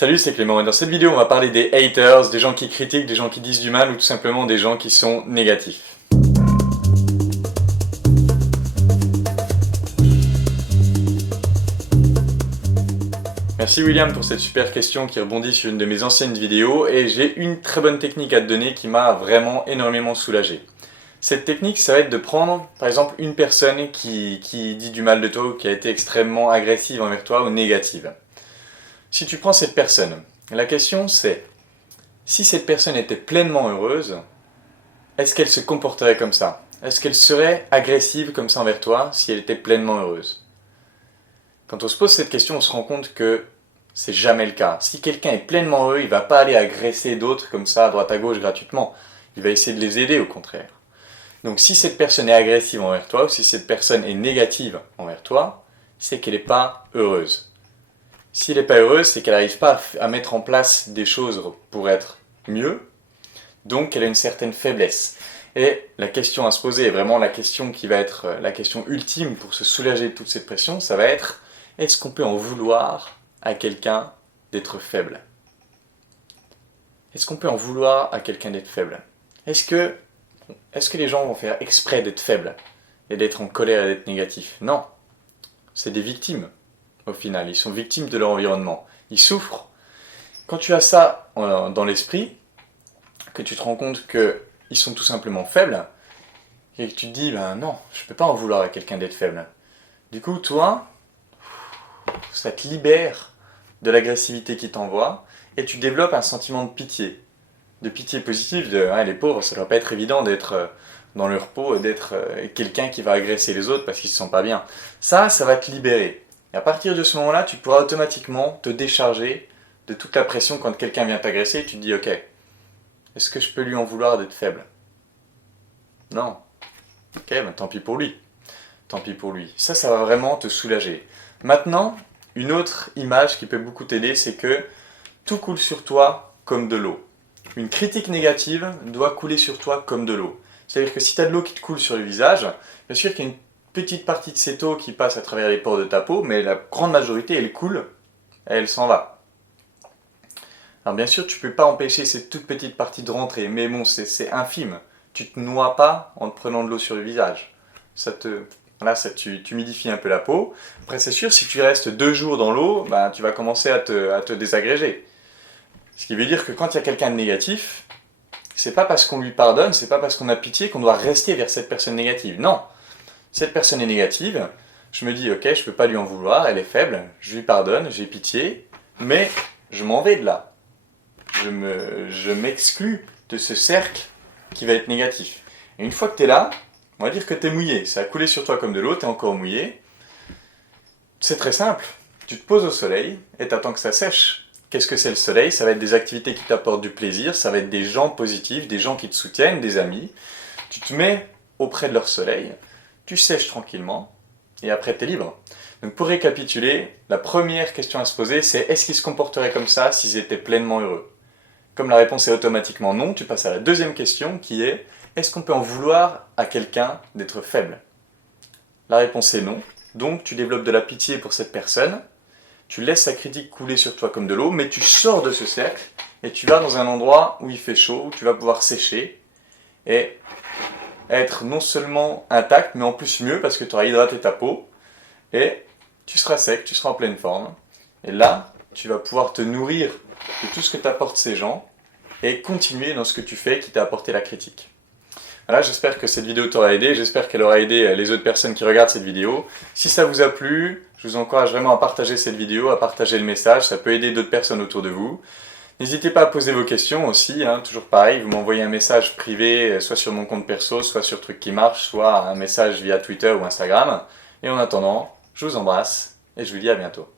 Salut, c'est Clément et dans cette vidéo on va parler des haters, des gens qui critiquent, des gens qui disent du mal ou tout simplement des gens qui sont négatifs. Merci William pour cette super question qui rebondit sur une de mes anciennes vidéos et j'ai une très bonne technique à te donner qui m'a vraiment énormément soulagé. Cette technique, ça va être de prendre par exemple une personne qui dit du mal de toi ou qui a été extrêmement agressive envers toi ou négative. Si tu prends cette personne, la question c'est, si cette personne était pleinement heureuse, est-ce qu'elle se comporterait comme ça? Est-ce qu'elle serait agressive comme ça envers toi si elle était pleinement heureuse? Quand on se pose cette question, on se rend compte que c'est jamais le cas. Si quelqu'un est pleinement heureux, il ne va pas aller agresser d'autres comme ça à droite à gauche gratuitement. Il va essayer de les aider au contraire. Donc si cette personne est agressive envers toi ou si cette personne est négative envers toi, c'est qu'elle n'est pas heureuse. Si elle n'est pas heureuse, c'est qu'elle n'arrive pas à mettre en place des choses pour être mieux, donc elle a une certaine faiblesse. Et la question à se poser, et vraiment la question qui va être la question ultime pour se soulager de toute cette pression, ça va être, est-ce qu'on peut en vouloir à quelqu'un d'être faible? Est-ce qu'on peut en vouloir à quelqu'un d'être faible? Est-ce que les gens vont faire exprès d'être faibles et d'être en colère et d'être négatifs? Non, c'est des victimes. Au final, ils sont victimes de leur environnement. Ils souffrent. Quand tu as ça dans l'esprit, que tu te rends compte qu'ils sont tout simplement faibles, et que tu te dis, ben non, je ne peux pas en vouloir à quelqu'un d'être faible. Du coup, toi, ça te libère de l'agressivité qui t'envoie, et tu développes un sentiment de pitié positive, les pauvres, ça ne doit pas être évident d'être dans leur peau, et d'être quelqu'un qui va agresser les autres parce qu'ils ne se sentent pas bien. Ça va te libérer. Et à partir de ce moment-là, tu pourras automatiquement te décharger de toute la pression quand quelqu'un vient t'agresser et tu te dis, ok, est-ce que je peux lui en vouloir d'être faible? Non. Ok, ben tant pis pour lui. Tant pis pour lui. Ça va vraiment te soulager. Maintenant, une autre image qui peut beaucoup t'aider, c'est que tout coule sur toi comme de l'eau. Une critique négative doit couler sur toi comme de l'eau. C'est-à-dire que si tu as de l'eau qui te coule sur le visage, bien sûr qu'il y a une petite partie de cette eau qui passe à travers les pores de ta peau, mais la grande majorité, elle coule et elle s'en va. Alors bien sûr, tu ne peux pas empêcher cette toute petite partie de rentrer, mais bon, c'est infime. Tu ne te noies pas en te prenant de l'eau sur le visage. Tu humidifies un peu la peau. Après, c'est sûr, si tu restes 2 jours dans l'eau, ben, tu vas commencer à te désagréger. Ce qui veut dire que quand il y a quelqu'un de négatif, c'est pas parce qu'on lui pardonne, c'est pas parce qu'on a pitié qu'on doit rester vers cette personne négative. Non, cette personne est négative, je me dis ok, je peux pas lui en vouloir, elle est faible, je lui pardonne, j'ai pitié, mais je m'en vais de là. Je m'exclus de ce cercle qui va être négatif. Et une fois que tu es là, on va dire que tu es mouillé, ça a coulé sur toi comme de l'eau, tu es encore mouillé. C'est très simple, tu te poses au soleil et tu attends que ça sèche. Qu'est-ce que c'est le soleil? Ça va être des activités qui t'apportent du plaisir, ça va être des gens positifs, des gens qui te soutiennent, des amis. Tu te mets auprès de leur soleil, tu sèches tranquillement, et après tu es libre. Donc pour récapituler, la première question à se poser, c'est est-ce qu'ils se comporteraient comme ça s'ils étaient pleinement heureux? Comme la réponse est automatiquement non, tu passes à la deuxième question qui est est-ce qu'on peut en vouloir à quelqu'un d'être faible? La réponse est non, donc tu développes de la pitié pour cette personne, tu laisses sa critique couler sur toi comme de l'eau, mais tu sors de ce cercle et tu vas dans un endroit où il fait chaud, où tu vas pouvoir sécher et être non seulement intact, mais en plus mieux parce que tu auras hydraté ta peau et tu seras sec, tu seras en pleine forme. Et là, tu vas pouvoir te nourrir de tout ce que t'apportent ces gens et continuer dans ce que tu fais qui t'a apporté la critique. Voilà, j'espère que cette vidéo t'aura aidé, j'espère qu'elle aura aidé les autres personnes qui regardent cette vidéo. Si ça vous a plu, je vous encourage vraiment à partager cette vidéo, à partager le message, ça peut aider d'autres personnes autour de vous. N'hésitez pas à poser vos questions aussi, toujours pareil, vous m'envoyez un message privé, soit sur mon compte perso, soit sur Truc qui marche, soit un message via Twitter ou Instagram. Et en attendant, je vous embrasse et je vous dis à bientôt.